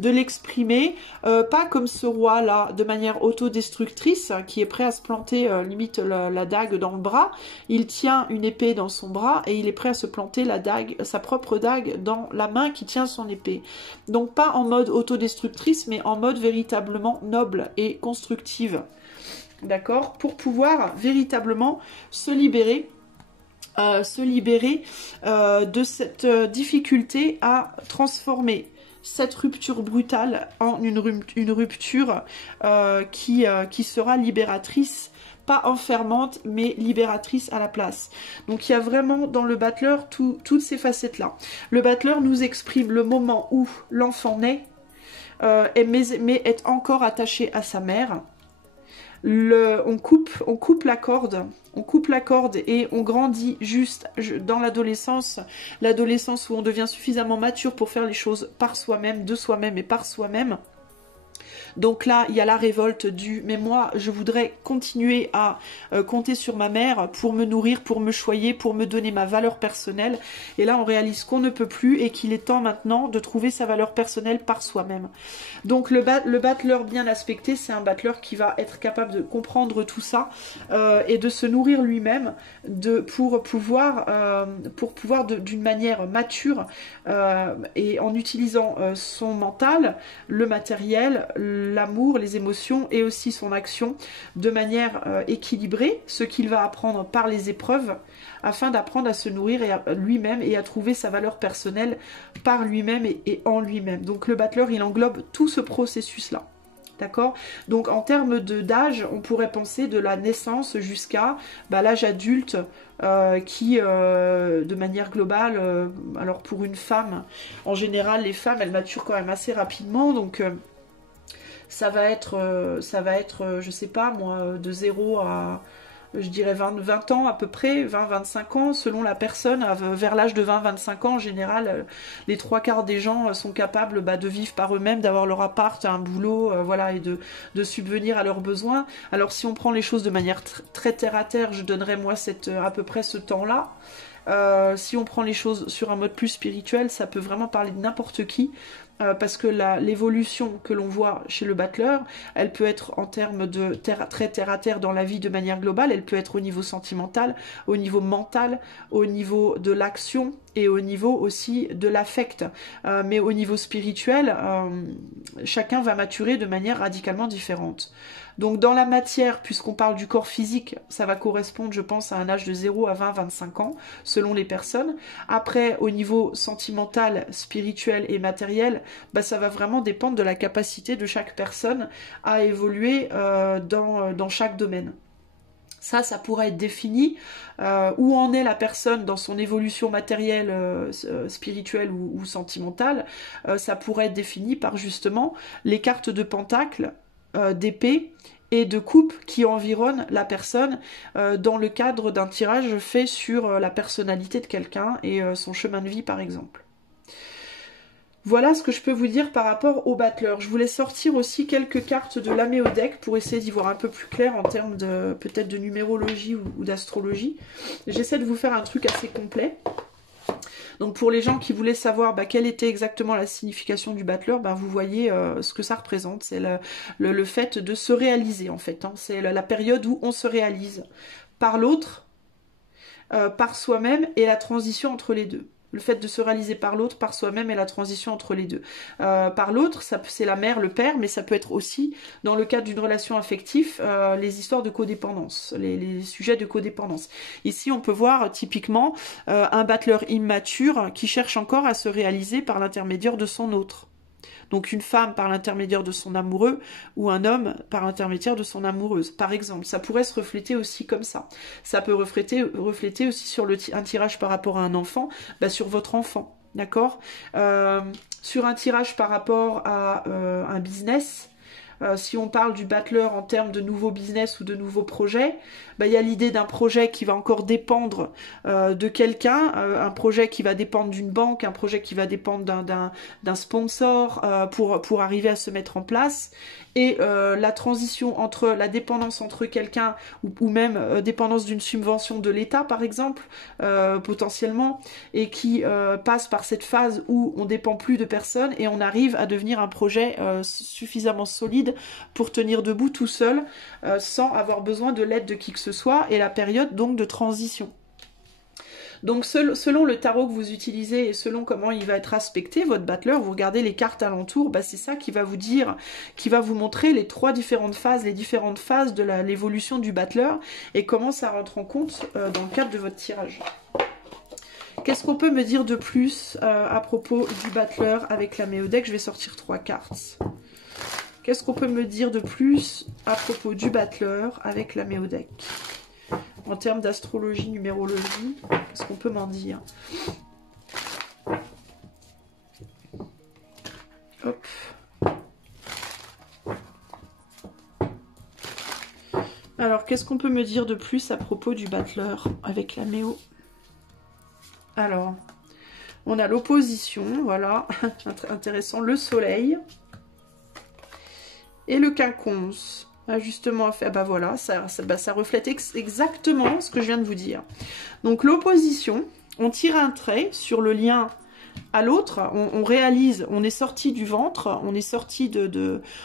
l'exprimer, pas comme ce roi-là, de manière autodestructrice, qui est prêt à se planter limite la dague dans le bras. Il tient une épée dans son bras et il est prêt à se planter la dague, sa propre dague dans la main qui tient son épée. Donc pas en mode autodestructrice, mais en mode véritablement noble et constructive, d'accord, pour pouvoir véritablement se libérer de cette difficulté à transformer cette rupture brutale en une rupture qui sera libératrice, pas enfermante, mais libératrice à la place. Donc il y a vraiment dans le battleur toutes ces facettes-là. Le battleur nous exprime le moment où l'enfant naît, mais est encore attaché à sa mère. On coupe la corde et on grandit juste dans l'adolescence où on devient suffisamment mature pour faire les choses par soi-même, de soi-même et par soi-même. Donc là, il y a la révolte du « mais moi, je voudrais continuer à compter sur ma mère pour me nourrir, pour me choyer, pour me donner ma valeur personnelle. » Et là, on réalise qu'on ne peut plus et qu'il est temps maintenant de trouver sa valeur personnelle par soi-même. Donc le battleur bien aspecté, c'est un battleur qui va être capable de comprendre tout ça et de se nourrir lui-même pour pouvoir d'une manière mature et en utilisant son mental, le matériel, l'amour, les émotions et aussi son action de manière équilibrée, ce qu'il va apprendre par les épreuves afin d'apprendre à se nourrir lui-même et à trouver sa valeur personnelle par lui-même et en lui-même. Donc le battleur, il englobe tout ce processus-là. D'accord? Donc en termes d'âge, on pourrait penser de la naissance jusqu'à l'âge adulte qui, de manière globale, alors pour une femme, en général, les femmes, elles maturent quand même assez rapidement, donc ça va être, je sais pas moi, de 0 à, je dirais 20 ans à peu près, 20-25 ans, selon la personne. Vers l'âge de 20-25 ans, en général, les 3/4 des gens sont capables de vivre par eux-mêmes, d'avoir leur appart, un boulot, voilà, et de subvenir à leurs besoins. Alors si on prend les choses de manière très terre-à-terre, je donnerais moi à peu près ce temps-là. Si on prend les choses sur un mode plus spirituel, ça peut vraiment parler de n'importe qui. Parce que l'évolution que l'on voit chez le battleur, elle peut être en termes de très terre à terre dans la vie de manière globale, elle peut être au niveau sentimental, au niveau mental, au niveau de l'action et au niveau aussi de l'affect. Mais au niveau spirituel, chacun va maturer de manière radicalement différente. Donc dans la matière, puisqu'on parle du corps physique, ça va correspondre, je pense, à un âge de 0 à 20-25 ans, selon les personnes. Après, au niveau sentimental, spirituel et matériel, ça va vraiment dépendre de la capacité de chaque personne à évoluer dans chaque domaine. Ça pourrait être défini, où en est la personne dans son évolution matérielle, spirituelle ou sentimentale. Ça pourrait être défini par justement les cartes de pentacle, d'épée et de coupe qui environnent la personne dans le cadre d'un tirage fait sur la personnalité de quelqu'un et son chemin de vie par exemple. Voilà ce que je peux vous dire par rapport au battleur. Je voulais sortir aussi quelques cartes de l'améodec pour essayer d'y voir un peu plus clair en termes de peut-être de numérologie ou d'astrologie. J'essaie de vous faire un truc assez complet. Donc pour les gens qui voulaient savoir quelle était exactement la signification du battleur, vous voyez ce que ça représente. C'est le fait de se réaliser en fait. Hein. C'est la période où on se réalise par l'autre, par soi-même et la transition entre les deux. Le fait de se réaliser par l'autre, par soi-même et la transition entre les deux. Par l'autre, c'est la mère, le père, mais ça peut être aussi, dans le cadre d'une relation affective, les histoires de codépendance, les sujets de codépendance. Ici, on peut voir typiquement un battleur immature qui cherche encore à se réaliser par l'intermédiaire de son autre. Donc une femme par l'intermédiaire de son amoureux ou un homme par l'intermédiaire de son amoureuse, par exemple. Ça pourrait se refléter aussi comme ça. Ça peut refléter aussi sur un tirage par rapport à un enfant, sur votre enfant, d'accord, sur un tirage par rapport à un business. Si on parle du battleur en termes de nouveaux business ou de nouveaux projets, il y a l'idée d'un projet qui va encore dépendre de quelqu'un, un projet qui va dépendre d'une banque, un projet qui va dépendre d'un sponsor pour arriver à se mettre en place. Et la transition entre la dépendance entre quelqu'un ou même dépendance d'une subvention de l'État, par exemple, potentiellement, et qui passe par cette phase où on dépend plus de personne et on arrive à devenir un projet suffisamment solide pour tenir debout tout seul, sans avoir besoin de l'aide de qui que ce soit, et la période donc de transition. Donc selon le tarot que vous utilisez et selon comment il va être aspecté, votre battleur, vous regardez les cartes alentour, c'est ça qui va vous dire, qui va vous montrer les différentes phases de l'évolution du battleur et comment ça rentre en compte dans le cadre de votre tirage. Qu'est-ce qu'on peut me dire de plus à propos du battleur avec la Méo deck? Je vais sortir 3 cartes. Qu'est-ce qu'on peut me dire de plus à propos du battleur avec la Méo deck? En termes d'astrologie, numérologie, qu'est-ce qu'on peut m'en dire? Hop. Alors, qu'est-ce qu'on peut me dire de plus à propos du battleur avec la Méo? Alors, on a l'opposition, voilà, intéressant, le soleil et le quinconce. Ajustement à faire, voilà, ça reflète exactement ce que je viens de vous dire. Donc l'opposition, on tire un trait sur le lien à l'autre, on réalise, on est sorti du ventre, on est sorti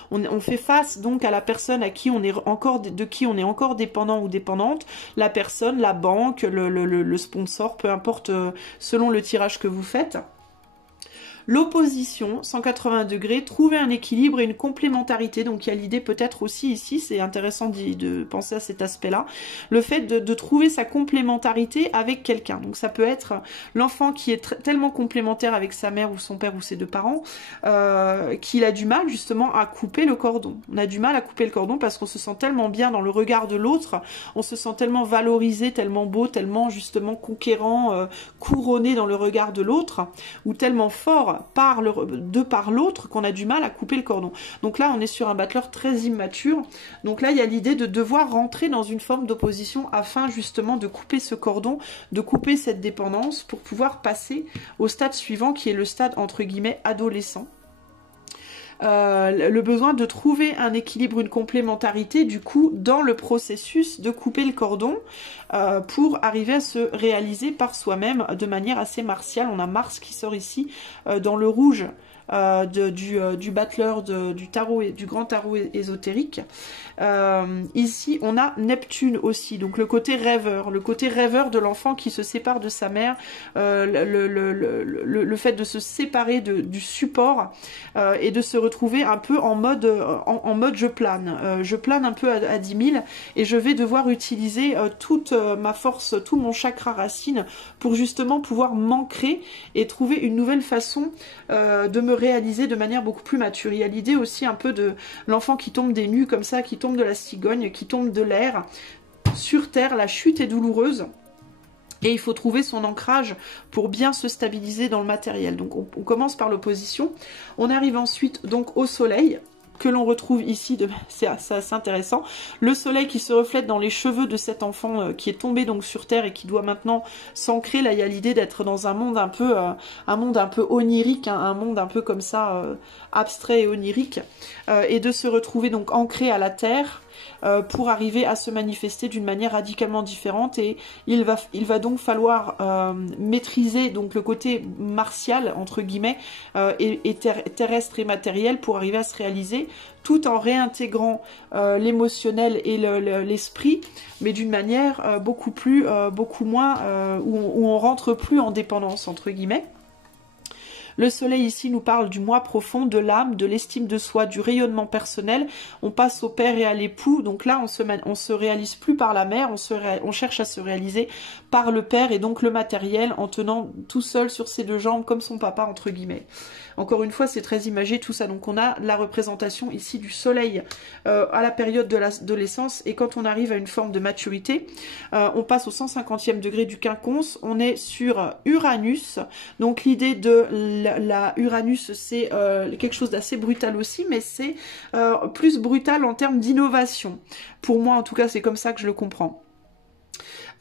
on fait face donc à la personne à qui on est encore, de qui on est encore dépendant ou dépendante, la personne, la banque, le sponsor, peu importe selon le tirage que vous faites. L'opposition, 180 degrés, trouver un équilibre et une complémentarité. Donc il y a l'idée peut-être aussi ici, c'est intéressant de penser à cet aspect-là, le fait de trouver sa complémentarité avec quelqu'un. Donc ça peut être l'enfant qui est tellement complémentaire avec sa mère ou son père ou ses deux parents, qu'il a du mal justement à couper le cordon. On a du mal à couper le cordon parce qu'on se sent tellement bien dans le regard de l'autre, on se sent tellement valorisé, tellement beau, tellement justement conquérant, couronné dans le regard de l'autre, ou tellement fort par l'autre qu'on a du mal à couper le cordon. Donc là on est sur un battleur très immature, donc là il y a l'idée de devoir rentrer dans une forme d'opposition afin justement de couper ce cordon, de couper cette dépendance pour pouvoir passer au stade suivant qui est le stade entre guillemets adolescent. Le besoin de trouver un équilibre, une complémentarité du coup dans le processus de couper le cordon pour arriver à se réaliser par soi-même de manière assez martiale. On a Mars qui sort ici dans le rouge du battleur du tarot et du grand tarot ésotérique. Ici on a Neptune aussi, donc le côté rêveur de l'enfant qui se sépare de sa mère, le fait de se séparer du support et de se retrouver un peu en mode je plane un peu à 10 000 et je vais devoir utiliser toute ma force, tout mon chakra racine pour justement pouvoir m'ancrer et trouver une nouvelle façon de me réaliser de manière beaucoup plus mature. Il y a l'idée aussi un peu de l'enfant qui tombe des nues comme ça, qui tombe de la cigogne, qui tombe de l'air. Sur terre, la chute est douloureuse. Et il faut trouver son ancrage pour bien se stabiliser dans le matériel. Donc on commence par l'opposition. On arrive ensuite donc au soleil, que l'on retrouve ici, c'est assez intéressant. Le soleil qui se reflète dans les cheveux de cet enfant qui est tombé donc sur terre et qui doit maintenant s'ancrer. Là, il y a l'idée d'être dans un monde un peu onirique, hein, un monde un peu comme ça, abstrait et onirique, et de se retrouver donc ancré à la terre, pour arriver à se manifester d'une manière radicalement différente. Et il va donc falloir maîtriser donc le côté martial entre guillemets et terrestre et matériel pour arriver à se réaliser, tout en réintégrant l'émotionnel et l'esprit, mais d'une manière beaucoup moins où on rentre plus en dépendance entre guillemets. Le soleil ici nous parle du moi profond, de l'âme, de l'estime de soi, du rayonnement personnel. On passe au père et à l'époux, donc là on se réalise plus par la mère, on cherche à se réaliser par le père et donc le matériel en tenant tout seul sur ses deux jambes comme son papa entre guillemets. Encore une fois, c'est très imagé tout ça. Donc on a la représentation ici du soleil à la période de l'adolescence et quand on arrive à une forme de maturité, on passe au 150e degré du quinconce, on est sur Uranus. Donc l'idée de la Uranus, c'est quelque chose d'assez brutal aussi, mais c'est plus brutal en termes d'innovation. Pour moi, en tout cas, c'est comme ça que je le comprends.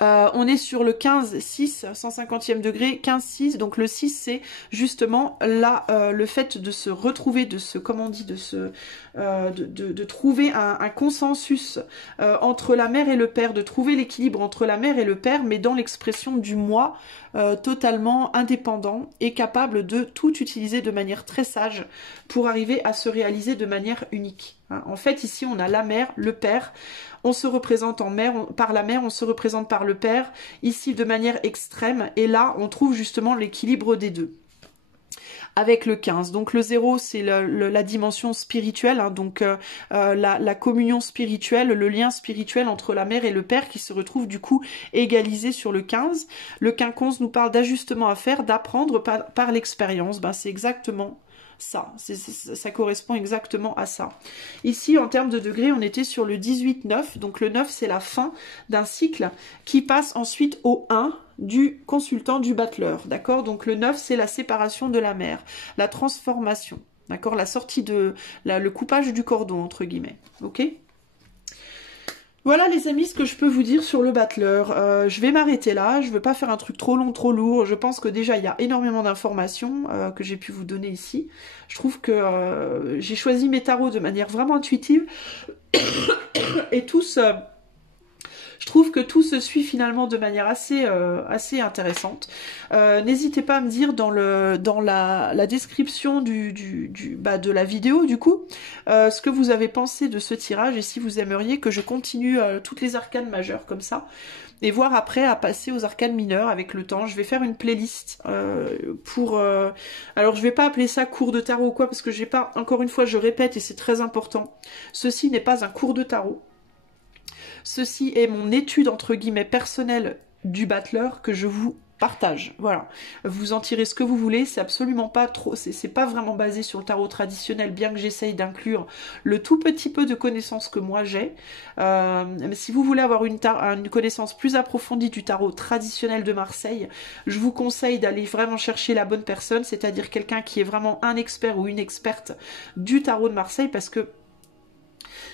On est sur le 15-6, 150e degré, 15-6, donc le 6 c'est justement là le fait de se retrouver, de se, comment on dit, de trouver un consensus entre la mère et le père, de trouver l'équilibre entre la mère et le père, mais dans l'expression du moi totalement indépendant et capable de tout utiliser de manière très sage pour arriver à se réaliser de manière unique. En fait, ici, on a la mère, le père, on se représente par la mère, on se représente par le père, ici de manière extrême, et là, on trouve justement l'équilibre des deux. Avec le 15. Donc le 0, c'est la dimension spirituelle, hein, donc la communion spirituelle, le lien spirituel entre la mère et le père qui se retrouve du coup égalisé sur le 15. Le quinconce nous parle d'ajustement à faire, d'apprendre par l'expérience. Ben, c'est exactement ça, ça correspond exactement à ça. Ici, en termes de degrés, on était sur le 18-9, donc le 9, c'est la fin d'un cycle qui passe ensuite au 1 du consultant, du battleur, d'accord? Donc le 9, c'est la séparation de la mère, la transformation, d'accord? La sortie le coupage du cordon, entre guillemets, ok? Voilà les amis ce que je peux vous dire sur le battleur. Je vais m'arrêter là, je ne veux pas faire un truc trop long, trop lourd. Je pense que déjà il y a énormément d'informations que j'ai pu vous donner ici. Je trouve que j'ai choisi mes tarots de manière vraiment intuitive et tous... je trouve que tout se suit finalement de manière assez intéressante. N'hésitez pas à me dire dans la description de la vidéo du coup ce que vous avez pensé de ce tirage et si vous aimeriez que je continue toutes les arcanes majeures comme ça et voir après à passer aux arcanes mineures avec le temps. Je vais faire une playlist alors je vais pas appeler ça cours de tarot ou quoi parce que j'ai pas, encore une fois je répète et c'est très important, ceci n'est pas un cours de tarot. Ceci est mon étude entre guillemets personnelle du battleur que je vous partage. Voilà, vous en tirez ce que vous voulez, c'est absolument pas trop, c'est pas vraiment basé sur le tarot traditionnel, bien que j'essaye d'inclure le tout petit peu de connaissances que moi j'ai. Mais si vous voulez avoir une connaissance plus approfondie du tarot traditionnel de Marseille, je vous conseille d'aller vraiment chercher la bonne personne, c'est-à-dire quelqu'un qui est vraiment un expert ou une experte du tarot de Marseille, parce que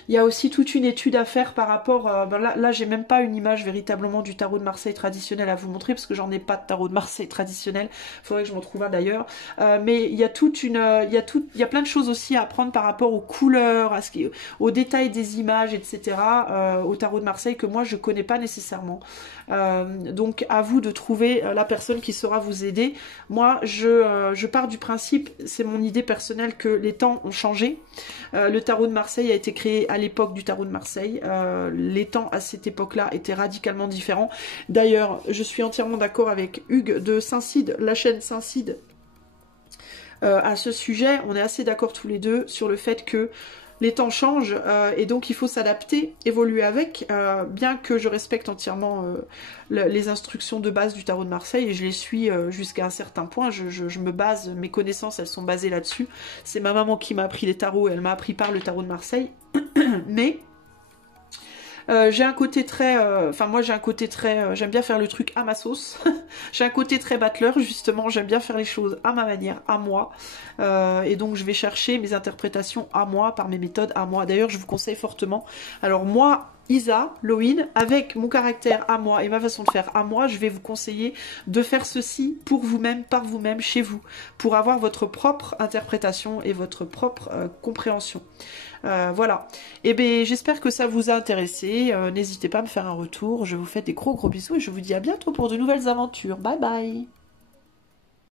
il y a aussi toute une étude à faire par rapport... là j'ai même pas une image véritablement du tarot de Marseille traditionnel à vous montrer, parce que j'en ai pas de tarot de Marseille traditionnel. Il faudrait que je m'en trouve un d'ailleurs. Mais il y a il y a plein de choses aussi à apprendre par rapport aux couleurs, aux détails des images, etc. Au tarot de Marseille que moi je connais pas nécessairement. Donc à vous de trouver la personne qui saura vous aider. Moi je pars du principe, c'est mon idée personnelle, que les temps ont changé. Le tarot de Marseille a été créé à l'époque du tarot de Marseille. Les temps à cette époque-là étaient radicalement différents. D'ailleurs, je suis entièrement d'accord avec Hugues de Saint-Cide, la chaîne Saint-Cide, à ce sujet. On est assez d'accord tous les deux sur le fait que les temps changent et donc il faut s'adapter, évoluer avec, bien que je respecte entièrement les instructions de base du tarot de Marseille et je les suis jusqu'à un certain point. Je me base, mes connaissances elles sont basées là-dessus. C'est ma maman qui m'a appris les tarots et elle m'a appris par le tarot de Marseille. Mais j'ai un côté très... moi j'ai un côté très... j'aime bien faire le truc à ma sauce. J'ai un côté très battleur, justement. J'aime bien faire les choses à ma manière, à moi. Et donc je vais chercher mes interprétations à moi, par mes méthodes à moi. D'ailleurs, je vous conseille fortement. Alors moi, Isa, Loïne, avec mon caractère à moi et ma façon de faire à moi, je vais vous conseiller de faire ceci pour vous-même, par vous-même, chez vous. Pour avoir votre propre interprétation et votre propre compréhension. Voilà, et bien j'espère que ça vous a intéressé, n'hésitez pas à me faire un retour, je vous fais des gros bisous et je vous dis à bientôt pour de nouvelles aventures, bye bye.